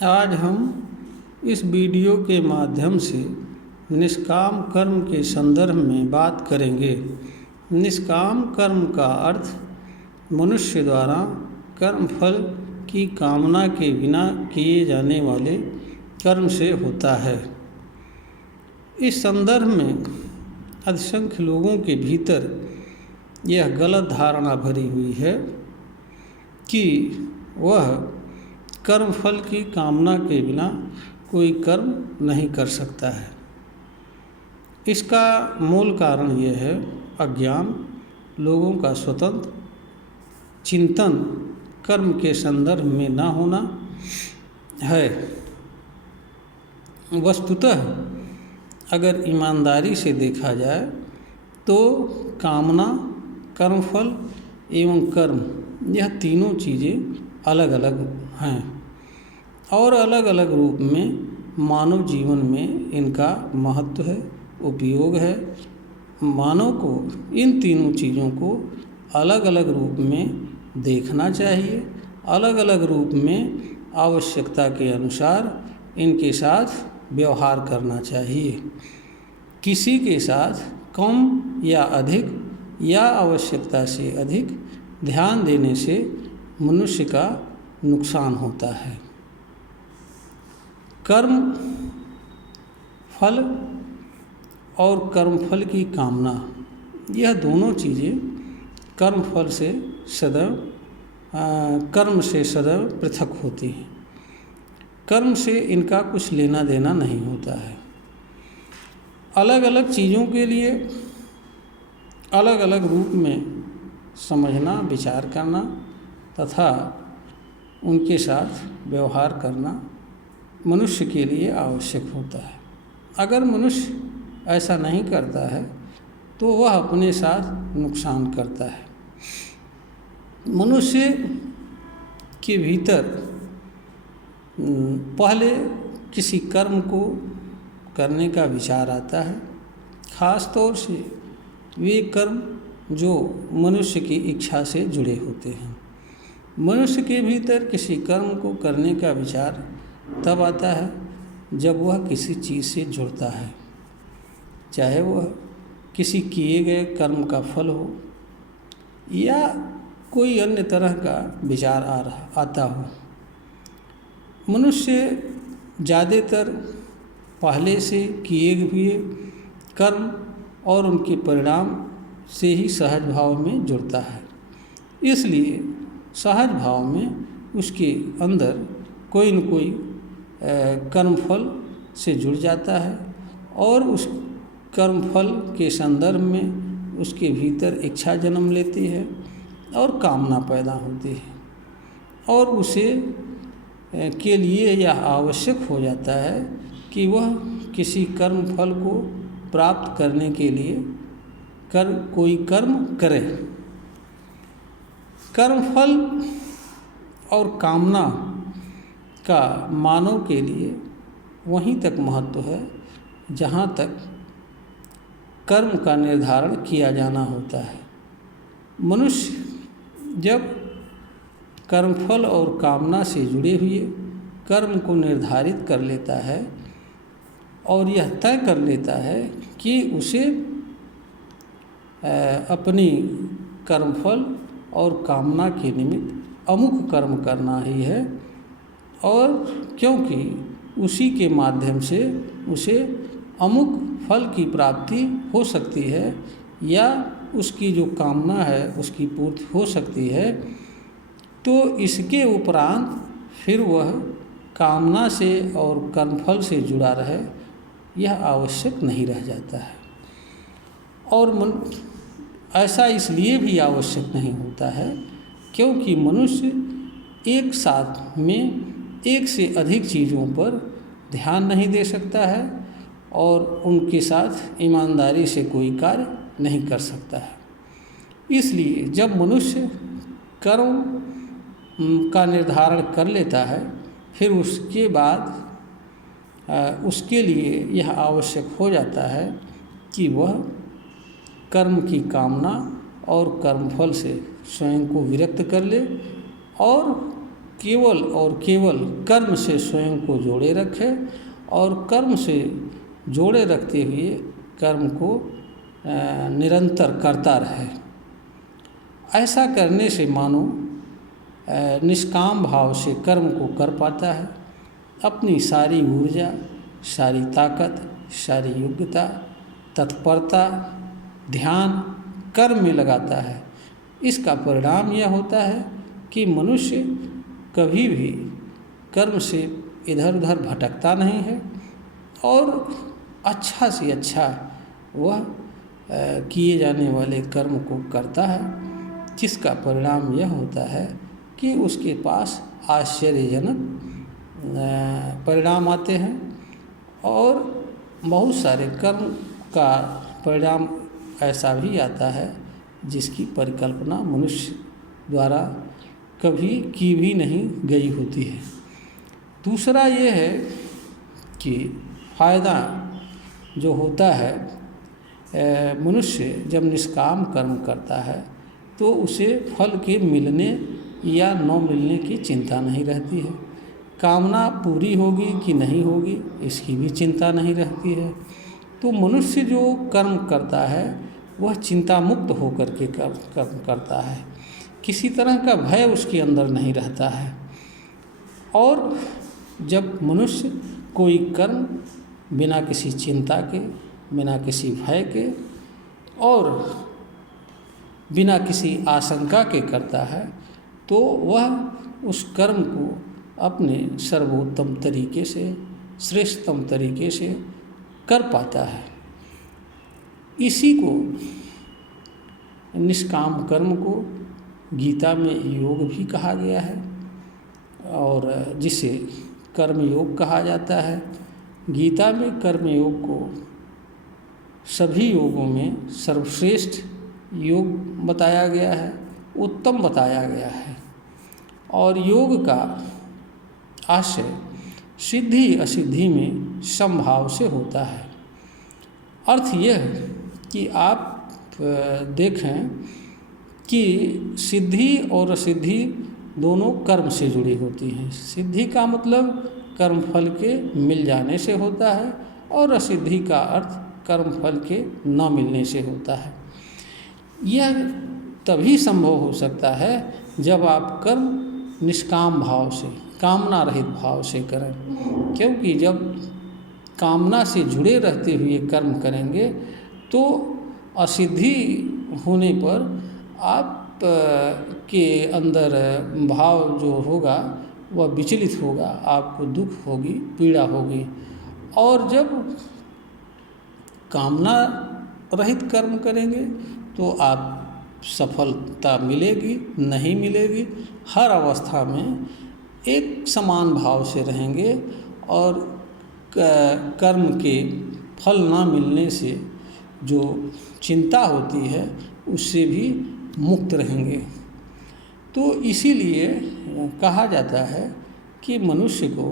आज हम इस वीडियो के माध्यम से निष्काम कर्म के संदर्भ में बात करेंगे। निष्काम कर्म का अर्थ मनुष्य द्वारा कर्म फल की कामना के बिना किए जाने वाले कर्म से होता है। इस संदर्भ में अधिसंख्य लोगों के भीतर यह गलत धारणा भरी हुई है कि वह कर्म फल की कामना के बिना कोई कर्म नहीं कर सकता है। इसका मूल कारण यह है अज्ञान, लोगों का स्वतंत्र चिंतन कर्म के संदर्भ में न होना है। वस्तुतः अगर ईमानदारी से देखा जाए तो कामना, कर्मफल एवं कर्म यह तीनों चीज़ें अलग अलग हैं और अलग अलग रूप में मानव जीवन में इनका महत्व है, उपयोग है। मानव को इन तीनों चीज़ों को अलग अलग रूप में देखना चाहिए, अलग अलग रूप में आवश्यकता के अनुसार इनके साथ व्यवहार करना चाहिए। किसी के साथ कम या अधिक या आवश्यकता से अधिक ध्यान देने से मनुष्य का नुकसान होता है। कर्म फल और कर्मफल की कामना, यह दोनों चीज़ें कर्मफल से सदैव कर्म से सदैव पृथक होती हैं। कर्म से इनका कुछ लेना देना नहीं होता है। अलग अलग चीज़ों के लिए अलग अलग रूप में समझना, विचार करना तथा उनके साथ व्यवहार करना मनुष्य के लिए आवश्यक होता है। अगर मनुष्य ऐसा नहीं करता है तो वह अपने साथ नुकसान करता है। मनुष्य के भीतर पहले किसी कर्म को करने का विचार आता है, ख़ास तौर से वे कर्म जो मनुष्य की इच्छा से जुड़े होते हैं। मनुष्य के भीतर किसी कर्म को करने का विचार तब आता है जब वह किसी चीज़ से जुड़ता है, चाहे वह किसी किए गए कर्म का फल हो या कोई अन्य तरह का विचार आता हो। मनुष्य ज़्यादातर पहले से किए हुए कर्म और उनके परिणाम से ही सहज भाव में जुड़ता है। इसलिए सहज भाव में उसके अंदर कोई न कोई कर्मफल से जुड़ जाता है और उस कर्मफल के संदर्भ में उसके भीतर इच्छा जन्म लेती है और कामना पैदा होती है और उसे के लिए यह आवश्यक हो जाता है कि वह किसी कर्मफल को प्राप्त करने के लिए कोई कर्म करे। कर्मफल और कामना का मानव के लिए वहीं तक महत्व है जहाँ तक कर्म का निर्धारण किया जाना होता है। मनुष्य जब कर्मफल और कामना से जुड़े हुए कर्म को निर्धारित कर लेता है और यह तय कर लेता है कि उसे अपनी कर्मफल और कामना के निमित्त अमुक कर्म करना ही है और क्योंकि उसी के माध्यम से उसे अमुक फल की प्राप्ति हो सकती है या उसकी जो कामना है उसकी पूर्ति हो सकती है, तो इसके उपरांत फिर वह कामना से और कर्मफल से जुड़ा रहे यह आवश्यक नहीं रह जाता है। और ऐसा इसलिए भी आवश्यक नहीं होता है क्योंकि मनुष्य एक साथ में एक से अधिक चीज़ों पर ध्यान नहीं दे सकता है और उनके साथ ईमानदारी से कोई कार्य नहीं कर सकता है। इसलिए जब मनुष्य कर्म का निर्धारण कर लेता है फिर उसके बाद उसके लिए यह आवश्यक हो जाता है कि वह कर्म की कामना और कर्मफल से स्वयं को विरक्त कर ले और केवल और केवल कर्म से स्वयं को जोड़े रखे और कर्म से जोड़े रखते हुए कर्म को निरंतर करता रहे। ऐसा करने से मानो निष्काम भाव से कर्म को कर पाता है, अपनी सारी ऊर्जा, सारी ताकत, सारी योग्यता, तत्परता, ध्यान कर्म में लगाता है। इसका परिणाम यह होता है कि मनुष्य कभी भी कर्म से इधर उधर भटकता नहीं है और अच्छा से अच्छा वह किए जाने वाले कर्म को करता है, जिसका परिणाम यह होता है कि उसके पास आश्चर्यजनक परिणाम आते हैं और बहुत सारे कर्म का परिणाम ऐसा भी आता है जिसकी परिकल्पना मनुष्य द्वारा कभी की भी नहीं गई होती है। दूसरा ये है कि फायदा जो होता है, मनुष्य जब निष्काम कर्म करता है तो उसे फल के मिलने या न मिलने की चिंता नहीं रहती है। कामना पूरी होगी कि नहीं होगी इसकी भी चिंता नहीं रहती है। तो मनुष्य जो कर्म करता है वह चिंता मुक्त होकर के कर्म करता है, किसी तरह का भय उसके अंदर नहीं रहता है। और जब मनुष्य कोई कर्म बिना किसी चिंता के, बिना किसी भय के और बिना किसी आशंका के करता है तो वह उस कर्म को अपने सर्वोत्तम तरीके से, श्रेष्ठतम तरीके से कर पाता है। इसी को, निष्काम कर्म को गीता में योग भी कहा गया है और जिसे कर्म योग कहा जाता है। गीता में कर्म योग को सभी योगों में सर्वश्रेष्ठ योग बताया गया है, उत्तम बताया गया है। और योग का आशय सिद्धि असिद्धि में समभाव से होता है। अर्थ यह है कि आप देखें कि सिद्धि और असिद्धि दोनों कर्म से जुड़ी होती हैं। सिद्धि का मतलब कर्मफल के मिल जाने से होता है और असिद्धि का अर्थ कर्मफल के न मिलने से होता है। यह तभी संभव हो सकता है जब आप कर्म निष्काम भाव से, कामना रहित भाव से करें, क्योंकि जब कामना से जुड़े रहते हुए कर्म करेंगे तो असिद्धि होने पर आप के अंदर भाव जो होगा वह विचलित होगा, आपको दुख होगी, पीड़ा होगी। और जब कामना रहित कर्म करेंगे तो आप सफलता मिलेगी, नहीं मिलेगी, हर अवस्था में एक समान भाव से रहेंगे और कर्म के फल ना मिलने से जो चिंता होती है उससे भी मुक्त रहेंगे। तो इसीलिए कहा जाता है कि मनुष्य को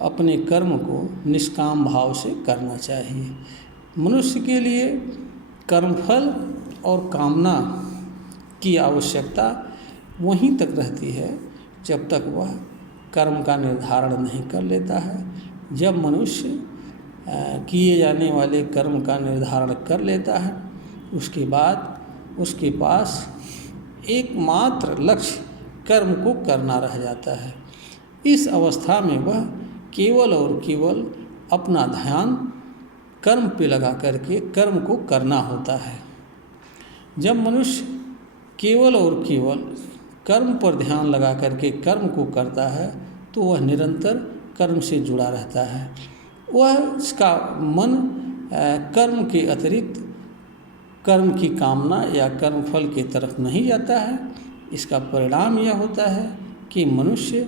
अपने कर्म को निष्काम भाव से करना चाहिए। मनुष्य के लिए कर्मफल और कामना की आवश्यकता वहीं तक रहती है जब तक वह कर्म का निर्धारण नहीं कर लेता है। जब मनुष्य किए जाने वाले कर्म का निर्धारण कर लेता है उसके बाद उसके पास एकमात्र लक्ष्य कर्म को करना रह जाता है। इस अवस्था में वह केवल और केवल अपना ध्यान कर्म पे लगा करके कर्म को करना होता है। जब मनुष्य केवल और केवल कर्म पर ध्यान लगा करके कर्म को करता है तो वह निरंतर कर्म से जुड़ा रहता है। वह उसका मन कर्म के अतिरिक्त कर्म की कामना या कर्म फल की तरफ नहीं जाता है। इसका परिणाम यह होता है कि मनुष्य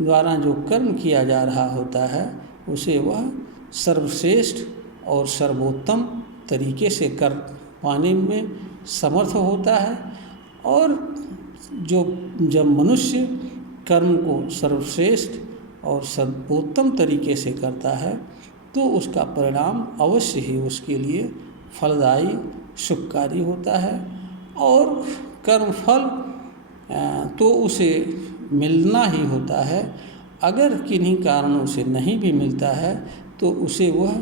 द्वारा जो कर्म किया जा रहा होता है उसे वह सर्वश्रेष्ठ और सर्वोत्तम तरीके से कर पाने में समर्थ होता है। और जब मनुष्य कर्म को सर्वश्रेष्ठ और सर्वोत्तम तरीके से करता है तो उसका परिणाम अवश्य ही उसके लिए फलदायी, सुखकारी होता है। और कर्मफल तो उसे मिलना ही होता है। अगर किन्हीं कारणों से नहीं भी मिलता है तो उसे वह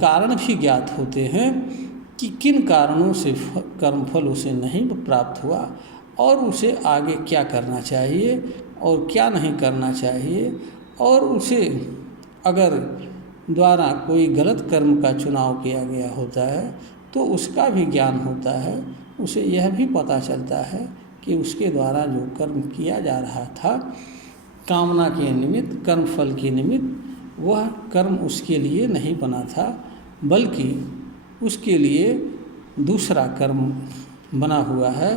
कारण भी ज्ञात होते हैं कि किन कारणों से कर्मफल उसे नहीं प्राप्त हुआ और उसे आगे क्या करना चाहिए और क्या नहीं करना चाहिए, और उसे अगर द्वारा कोई गलत कर्म का चुनाव किया गया होता है तो उसका भी ज्ञान होता है। उसे यह भी पता चलता है कि उसके द्वारा जो कर्म किया जा रहा था कामना के निमित्त, कर्मफल के निमित्त, वह कर्म उसके लिए नहीं बना था, बल्कि उसके लिए दूसरा कर्म बना हुआ है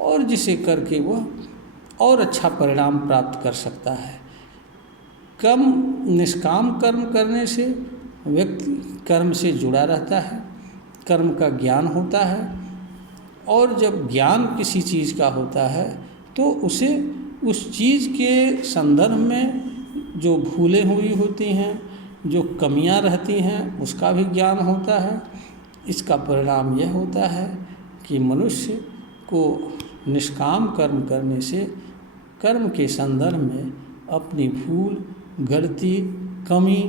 और जिसे करके वह और अच्छा परिणाम प्राप्त कर सकता है। निष्काम कर्म करने से व्यक्ति कर्म से जुड़ा रहता है, कर्म का ज्ञान होता है, और जब ज्ञान किसी चीज़ का होता है तो उसे उस चीज़ के संदर्भ में जो भूलें हुई होती हैं, जो कमियां रहती हैं, उसका भी ज्ञान होता है। इसका परिणाम यह होता है कि मनुष्य को निष्काम कर्म करने से कर्म के संदर्भ में अपनी भूल, गलती, कमी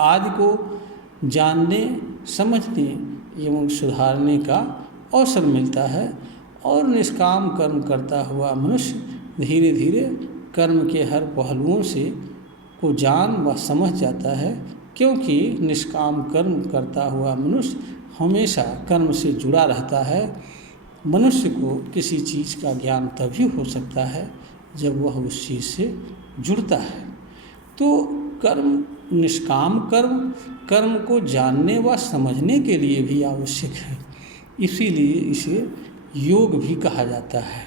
आदि को जानने, समझने एवं सुधारने का अवसर मिलता है, और निष्काम कर्म करता हुआ मनुष्य धीरे धीरे कर्म के हर पहलुओं से को जान व समझ जाता है, क्योंकि निष्काम कर्म करता हुआ मनुष्य हमेशा कर्म से जुड़ा रहता है। मनुष्य को किसी चीज़ का ज्ञान तभी हो सकता है जब वह उस चीज़ से जुड़ता है। तो निष्काम कर्म को जानने व समझने के लिए भी आवश्यक है, इसीलिए इसे योग भी कहा जाता है।